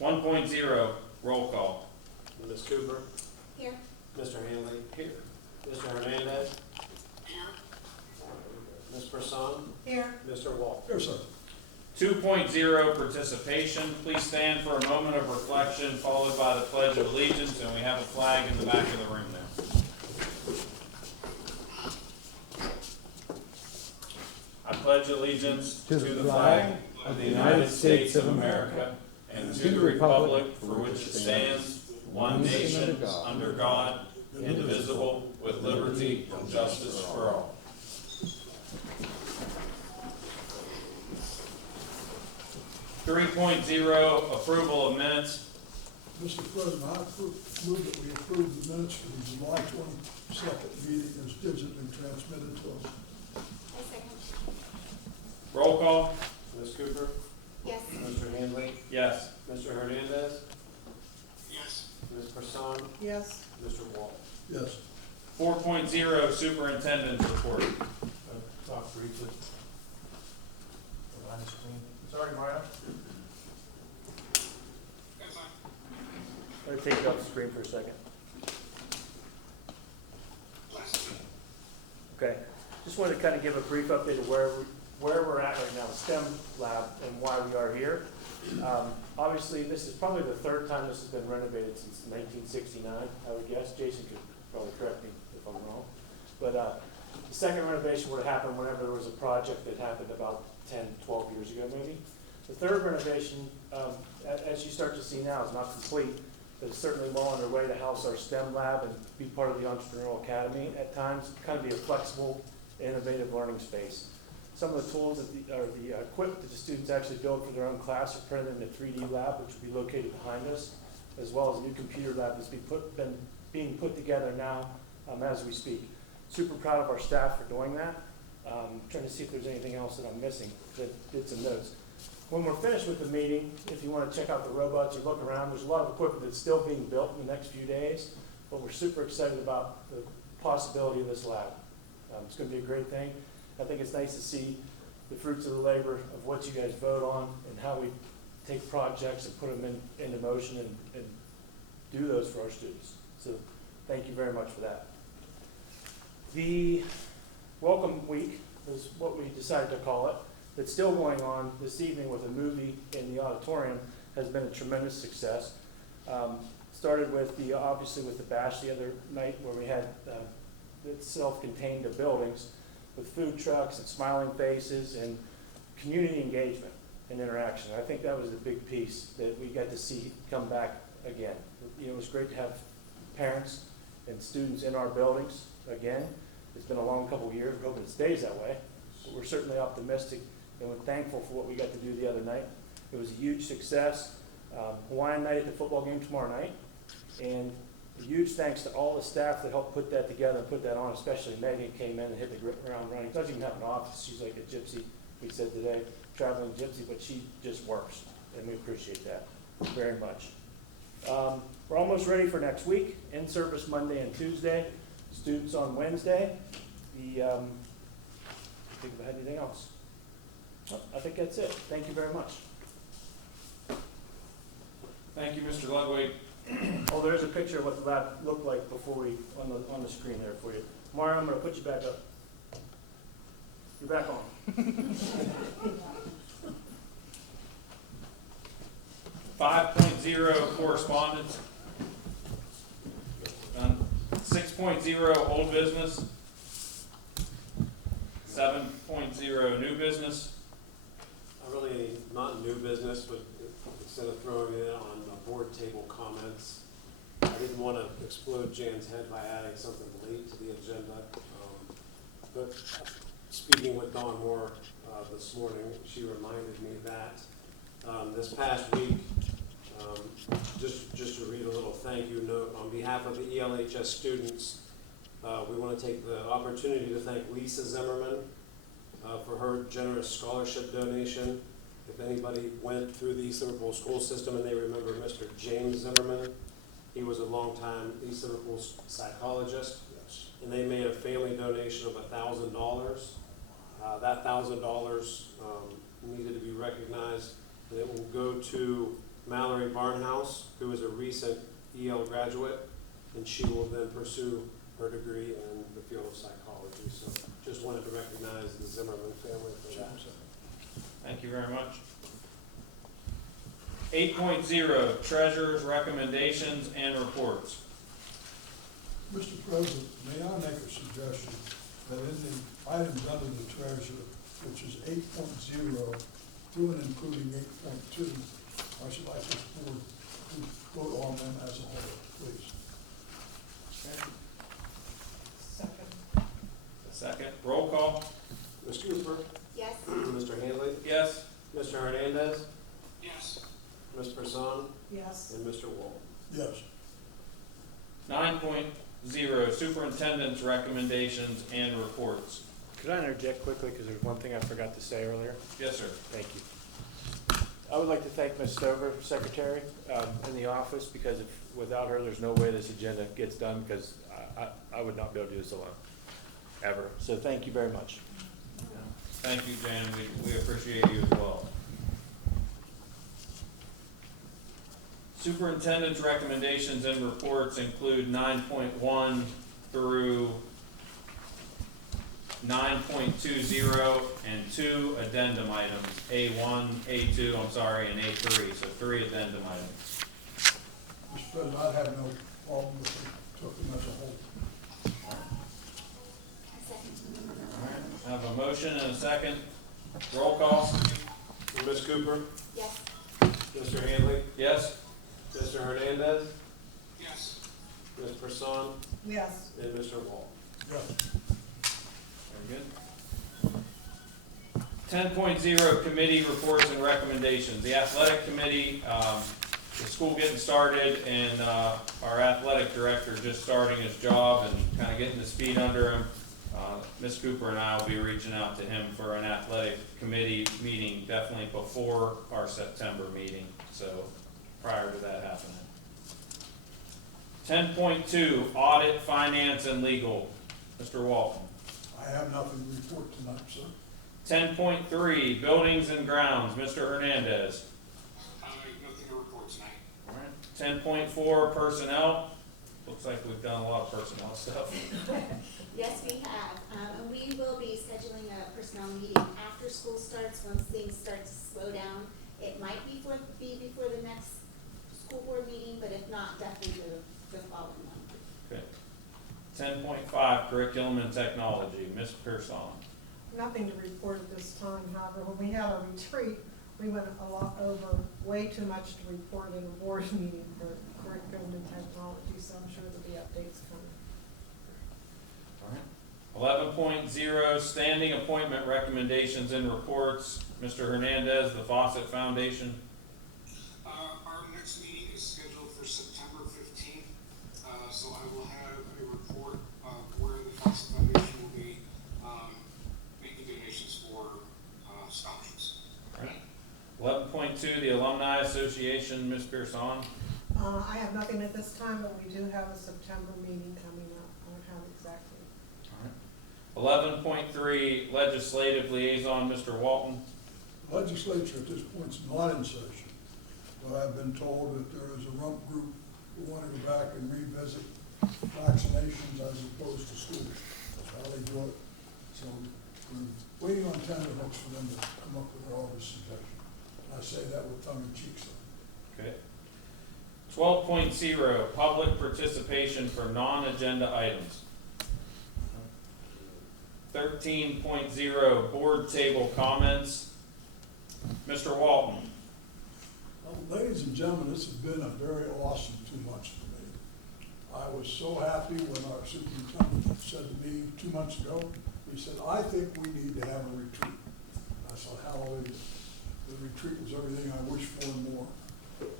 1.0, roll call. Ms. Cooper? Here. Mr. Hanley? Here. Mr. Hernandez? Here. Ms. Person? Here. Mr. Wall? Here, sir. 2.0, participation. Please stand for a moment of reflection, followed by the Pledge of Allegiance, and we have a flag in the back of the room now. I pledge allegiance to the flag of the United States of America and to the republic for which it stands, one nation, under God, indivisible, with liberty and justice for all. Three point zero, approval of minutes. Mr. President, I move that we approve the minutes for the July 22nd meeting as digitally transmitted to us. I second. Roll call. Ms. Cooper? Yes. Mr. Hanley? Yes. Mr. Hernandez? Yes. Ms. Person? Yes. Mr. Wall? Yes. 4.0, superintendent's report. Talk briefly. Behind the screen. Sorry, Mario. Let me take it off the screen for a second. Okay, just wanted to kind of give a brief update of where we're at right now, the STEM lab, and why we are here. Obviously, this is probably the third time this has been renovated since 1969, I would guess. Jason could probably correct me if I'm wrong. But the second renovation would have happened whenever there was a project that happened about 10, 12 years ago maybe. The third renovation, as you start to see now, is not complete, but it's certainly well on their way to house our STEM lab and be part of the Entrepreneurial Academy at times, kind of be a flexible, innovative learning space. Some of the tools or the equipment that the students actually build for their own class are printed in the 3D lab, which will be located behind us, as well as a new computer lab that's been being put together now as we speak. Super proud of our staff for doing that. Trying to see if there's anything else that I'm missing. Did some notes. When we're finished with the meeting, if you want to check out the robots or look around, there's a lot of equipment that's still being built in the next few days, but we're super excited about the possibility of this lab. It's going to be a great thing. I think it's nice to see the fruits of the labor of what you guys vote on and how we take projects and put them into motion and do those for our students. So thank you very much for that. The Welcome Week is what we decided to call it. That's still going on this evening with a movie in the auditorium has been a tremendous success. Started with obviously with the bash the other night where we had self-contained buildings with food trucks and smiling faces and community engagement and interaction. I think that was the big piece that we got to see come back again. You know, it was great to have parents and students in our buildings again. It's been a long couple of years. We're hoping it stays that way. But we're certainly optimistic and we're thankful for what we got to do the other night. It was a huge success. Hawaiian night at the football game tomorrow night. And a huge thanks to all the staff that helped put that together and put that on, especially Megan came in and hit the ground running. Doesn't even have an office. She's like a gypsy, we said today, traveling gypsy, but she just works. And we appreciate that very much. We're almost ready for next week. In-service Monday and Tuesday. Students on Wednesday. Think if I had anything else. Oh, I think that's it. Thank you very much. Thank you, Mr. Ludwig. Oh, there's a picture of what the lab looked like before we on the screen there for you. Mario, I'm going to put you back up. You're back on. 5.0, correspondence. 6.0, old business. 7.0, new business. Really not new business, but instead of throwing it on board table comments, I didn't want to explode Jan's head by adding something late to the agenda. But speaking with Dawn Moore this morning, she reminded me that this past week, just to read a little thank you note on behalf of the ELHS students, we want to take the opportunity to thank Lisa Zimmerman for her generous scholarship donation. If anybody went through the East Liverpool school system and they remember Mr. James Zimmerman, he was a longtime East Liverpool psychologist, and they made a family donation of $1,000. That $1,000 needed to be recognized, and it will go to Mallory Barnhouse, who is a recent EL graduate, and she will then pursue her degree in the field of psychology. So just wanted to recognize the Zimmerman family for that. Thank you very much. 8.0, treasurer's recommendations and reports. Mr. President, may I make a suggestion that in the items under the treasurer, which is 8.0 through and including 8.2, I should like this board to vote on them as a whole, please. Second. Roll call. Ms. Cooper? Yes. Mr. Hanley? Yes. Mr. Hernandez? Yes. Ms. Person? Yes. And Mr. Wall? Yes. 9.0, superintendent's recommendations and reports. Could I interject quickly, because there's one thing I forgot to say earlier? Yes, sir. Thank you. I would like to thank Ms. Stover, Secretary, in the office, because without her, there's no way this agenda gets done, because I would not be able to do this alone, ever. So thank you very much. Thank you, Jan. We appreciate you as well. Superintendent's recommendations and reports include 9.1 through 9.20 and 2 addendum items, A1, A2, and A3, so 3 addendum items. Mr. President, I have no problem with it, took them as a whole. A second. All right, I have a motion and a second. Roll call. Ms. Cooper? Yes. Mr. Hanley? Yes? Mr. Hernandez? Yes. Ms. Person? Yes. And Mr. Wall? Yes. Very good. 10.0, committee reports and recommendations. The athletic committee, the school getting started, and our athletic director just starting his job and kind of getting the speed under him. Ms. Cooper and I will be reaching out to him for an athletic committee meeting definitely before our September meeting, so prior to that happening. 10.2, audit, finance, and legal. Mr. Walton. I have nothing to report tonight, sir. 10.3, buildings and grounds. Mr. Hernandez. Nothing to report tonight. All right. 10.4, personnel. Looks like we've done a lot of personnel stuff. Yes, we have. And we will be scheduling a personnel meeting after school starts, once things start to slow down. It might be before the next school board meeting, but if not, definitely the following one. Okay. 10.5, curriculum and technology. Ms. Pearson. Nothing to report at this time, however, when we had our retreat, we went a lot over, way too much to report in a board meeting for curriculum and technology, so I'm sure there'll be updates coming. All right. 11.0, standing appointment recommendations and reports. Mr. Hernandez, the Fawcett Foundation. Our next meeting is scheduled for September 15th, so I will have a report of where the Fawcett Foundation will be making donations for scholarships. All right. 11.2, the Alumni Association. Ms. Pearson. I have nothing at this time, but we do have a September meeting coming up. I don't have exactly. 11.3, legislative liaison. Mr. Walton. Legislature at this point is not in session, but I've been told that there is a rump group who want to go back and revisit vaccinations as opposed to school. That's how they do it. So we're waiting on tenterhooks for them to come up with their August suggestion. And I say that with tongue in cheek, sir. Okay. 12.0, public participation for non-agenda items. 13.0, board table comments. Mr. Walton. Ladies and gentlemen, this has been a very awesome 2 months for me. I was so happy when our superintendent said to me 2 months ago, he said, I think we need to have a retreat. I said, hallelujah. The retreat was everything I wished for and more.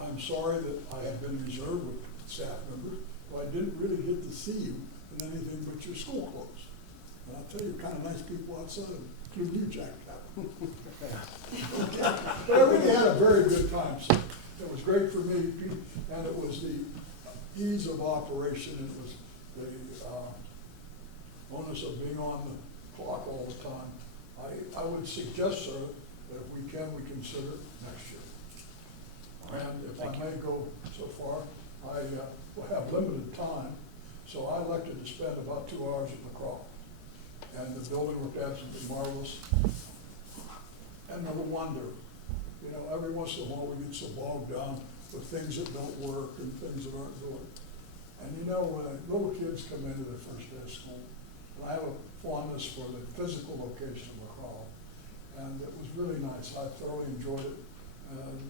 I'm sorry that I have been reserved with staff members, but I didn't really get to see you in anything but your school clothes. And I'll tell you, kind of nice people outside, including you, Jack Kaplan. But I really had a very good time, so it was great for me, and it was the ease of operation, it was the onus of being on the clock all the time. I would suggest, sir, that if we can, we consider it next year. And if I Thank you. may go so far, I will have limited time, so I elected to spend about 2 hours at McCraw. And the building looked absolutely marvelous. And no wonder, you know, every once in a while we get so bogged down with things that don't work and things that aren't doing. And you know, when little kids come into their first day of school, and I have a fondness for the physical location of McCraw, and it was really nice. I thoroughly enjoyed it.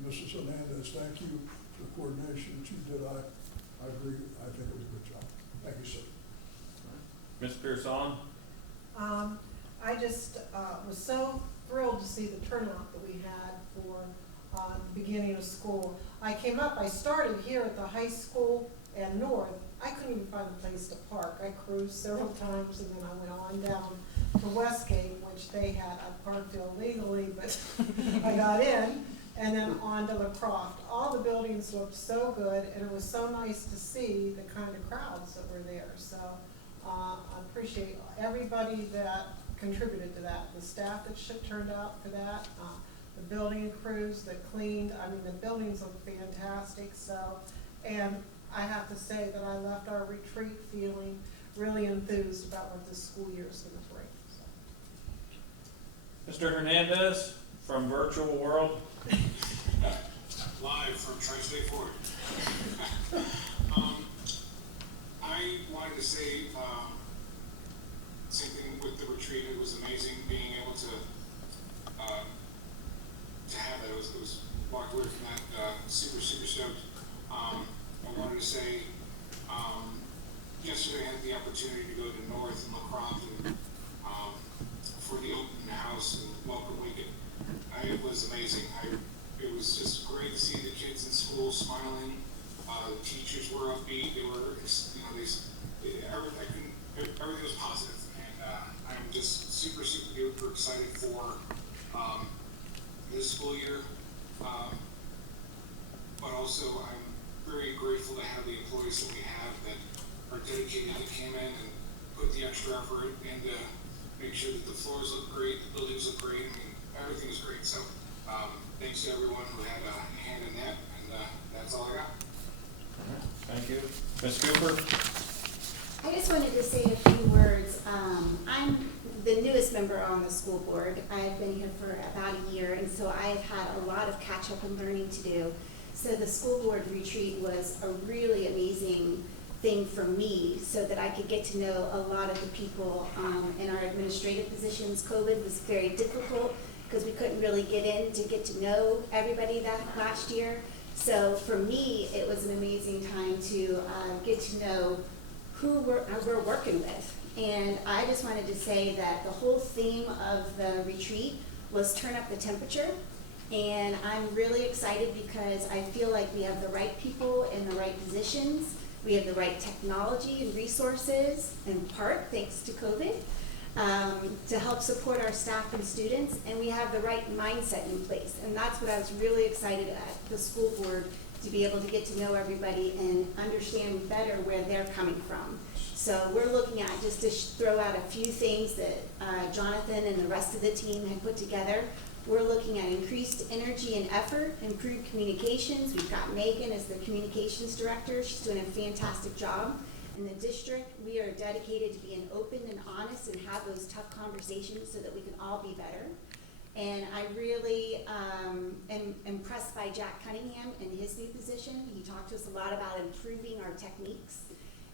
Mrs. Hernandez, thank you for the coordination that you did. I agree. I think it was a good job. Thank you, sir. Ms. Pearson? I just was so thrilled to see the turnout that we had for the beginning of school. I started here at the high school and north. I couldn't even find a place to park. I cruised several times, and then I went on down to Westgate, which they had. I parked illegally, but I got in, and then on to LaCroft. All the buildings looked so good, and it was so nice to see the kind of crowds that were there. So I appreciate everybody that contributed to that. The staff that turned out for that, the building crews that cleaned. I mean, the buildings look fantastic. So, and I have to say that I left our retreat feeling really enthused about what this school year is going to bring. So. Mr. Hernandez from Virtual World? Live from Tri-State Ford. I wanted to say, same thing with the retreat. It was amazing being able to have that. It was walked away from that super stoked. I wanted to say, yesterday I had the opportunity to go to North and LaCrosse and for the open house and welcome weekend. It was amazing. It was just great to see the kids in school smiling. The teachers were upbeat. They were, everything was positive. And I'm just super duper excited for this school year. But also I'm very grateful to have the employees that we have that are dedicated, that came in and put the extra effort in to make sure that the floors look great, the buildings look great. I mean, everything is great. So thanks to everyone who had a hand in that, and that's all I got. Thank you. Ms. Cooper? I just wanted to say a few words. I'm the newest member on the school board. I've been here for about a year, and so I've had a lot of catch up and learning to do. So the school board retreat was a really amazing thing for me so that I could get to know a lot of the people in our administrative positions. COVID was very difficult because we couldn't really get in to get to know everybody that last year. So for me, it was an amazing time to get to know who we're working with. And I just wanted to say that the whole theme of the retreat was turn up the temperature. And I'm really excited because I feel like we have the right people in the right positions. We have the right technology and resources, in part thanks to COVID, to help support our staff and students. And we have the right mindset in place. And that's what I was really excited at the school board, to be able to get to know everybody and understand better where they're coming from. So we're looking at, just to throw out a few things that Jonathan and the rest of the team had put together. We're looking at increased energy and effort, improved communications. We've got Megan as the communications director. She's doing a fantastic job. In the district, we are dedicated to being open and honest and have those tough conversations so that we can all be better. And I really am impressed by Jack Cunningham in his new position. He talked to us a lot about improving our techniques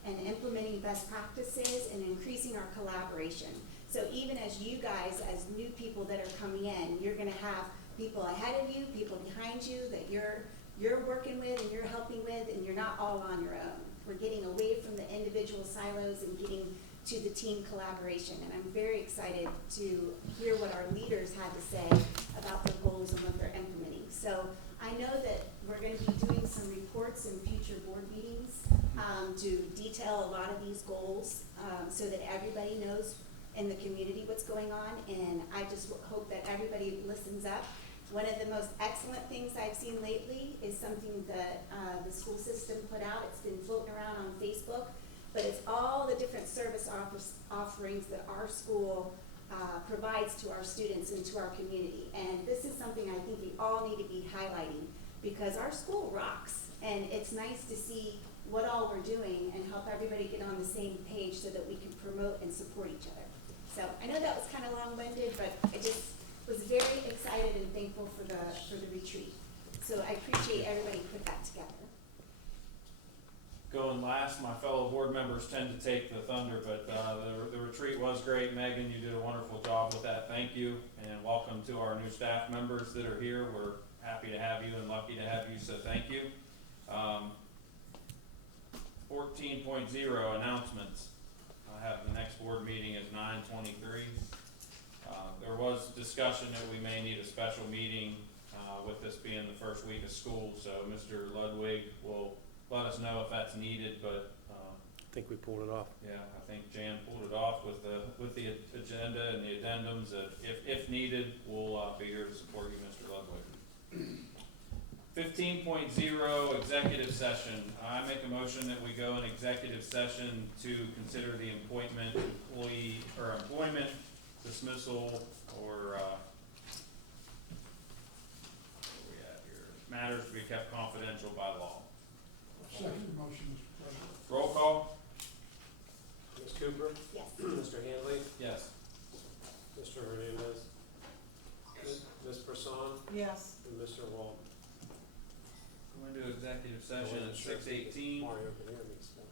and implementing best practices and increasing our collaboration. So even as you guys, as new people that are coming in, you're gonna have people ahead of you, people behind you that you're working with and you're helping with, and you're not all on your own. We're getting away from the individual silos and getting to the team collaboration. And I'm very excited to hear what our leaders had to say about their goals and what they're implementing. So I know that we're gonna be doing some reports in future board meetings to detail a lot of these goals so that everybody knows in the community what's going on. And I just hope that everybody listens up. One of the most excellent things I've seen lately is something that the school system put out. It's been floating around on Facebook, but it's all the different service offerings that our school provides to our students and to our community. And this is something I think we all need to be highlighting, because our school rocks, and it's nice to see what all we're doing and help everybody get on the same page so that we can promote and support each other. So I know that was kind of long-winded, but I just was very excited and thankful for the retreat. So I appreciate everybody put that together. Going last, my fellow board members tend to take the thunder, but the retreat was great. Megan, you did a wonderful job with that. Thank you, and welcome to our new staff members that are here. We're happy to have you and lucky to have you, so thank you. 14.0 announcements. I have the next board meeting is 9/23. There was discussion that we may need a special meeting with this being the first week of school, so Mr. Ludwig will let us know if that's needed, but I think we pulled it off. yeah, I think Jan pulled it off with the agenda and the addendums that if needed, we'll be here to support you, Mr. Ludwig. 15.0 executive session. I make a motion that we go in executive session to consider the employment, employment dismissal, or what we have here, matters to be kept confidential by law. Second motion, Mr. President. Roll call? Ms. Cooper? Yes. Mr. Handley? Yes. Mr. Hernandez? Yes. Ms. Person? Yes. And Mr. Wald? Going into executive session at 6:18. Mario can hear me, so.